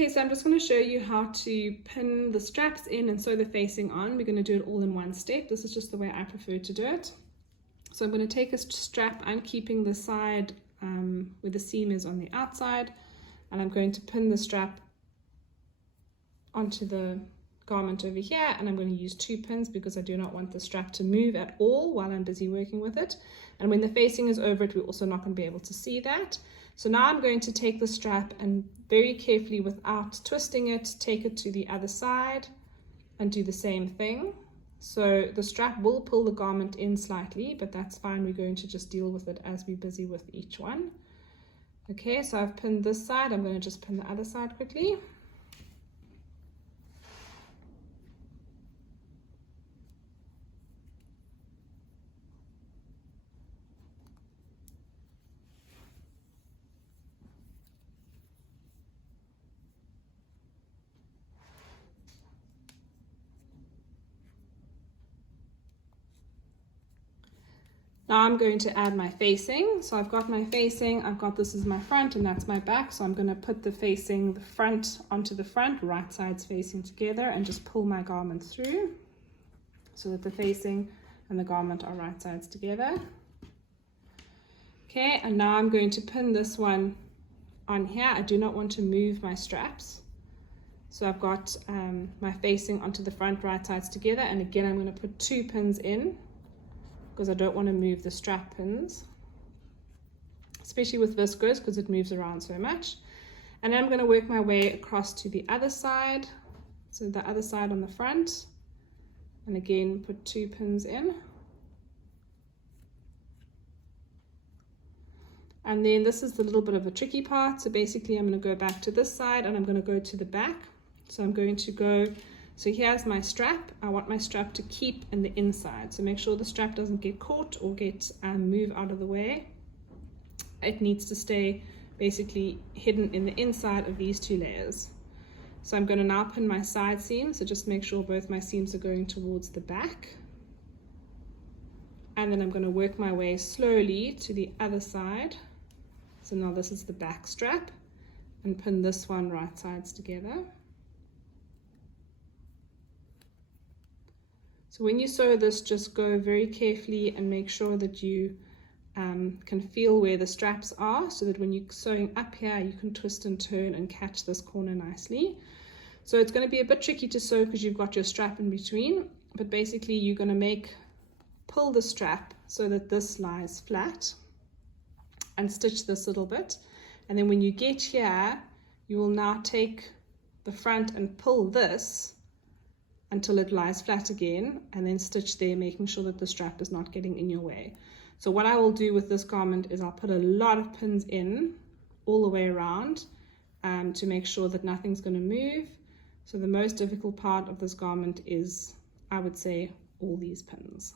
Okay, so I'm just going to show you how to pin the straps in and sew the facing on. We're going to do it all in one step. This is just the way I prefer to do it. So I'm going to take a strap, I'm keeping the side where the seam is on the outside, and I'm going to pin the strap onto the garment over here, and I'm going to use 2 pins because I do not want the strap to move at all while I'm busy working with it. And when the facing is over it, we're also not going to be able to see that. So now I'm going to take the strap and very carefully, without twisting it, take it to the other side and do the same thing. So the strap will pull the garment in slightly, but that's fine. We're going to just deal with it as we're busy with each one. Okay, so I've pinned this side. I'm going to just pin the other side quickly. Now I'm going to add my facing. So I've got my facing, I've got this is my front and that's my back. So I'm going to put the facing, the front onto the front, right sides facing together, and just pull my garment through so that the facing and the garment are right sides together. Okay, and now I'm going to pin this one on here. I do not want to move my straps. So I've got my facing onto the front, right sides together, and again I'm going to put 2 pins in, because I don't want to move the strap pins, especially with viscose because it moves around so much. And then I'm going to work my way across to the other side, so the other side on the front, and again put 2 pins in. And then this is the little bit of a tricky part. So basically I'm going to go back to this side and I'm going to go to the back. So I'm going to go, so here's my strap. I want my strap to keep in the inside. So make sure the strap doesn't get caught or get move out of the way. It needs to stay basically hidden in the inside of these 2 layers. So I'm going to now pin my side seam. So just make sure both my seams are going towards the back. And then I'm going to work my way slowly to the other side. So now this is the back strap, and pin this one right sides together. So when you sew this, just go very carefully and make sure that you can feel where the straps are, so that when you're sewing up here, you can twist and turn and catch this corner nicely. So it's going to be a bit tricky to sew because you've got your strap in between, but basically you're going to pull the strap so that this lies flat and stitch this little bit. And then when you get here, you will now take the front and pull this until it lies flat again, and then stitch there, making sure that the strap is not getting in your way. So what I will do with this garment is I'll put a lot of pins in all the way around to make sure that nothing's going to move. So the most difficult part of this garment is, I would say, all these pins.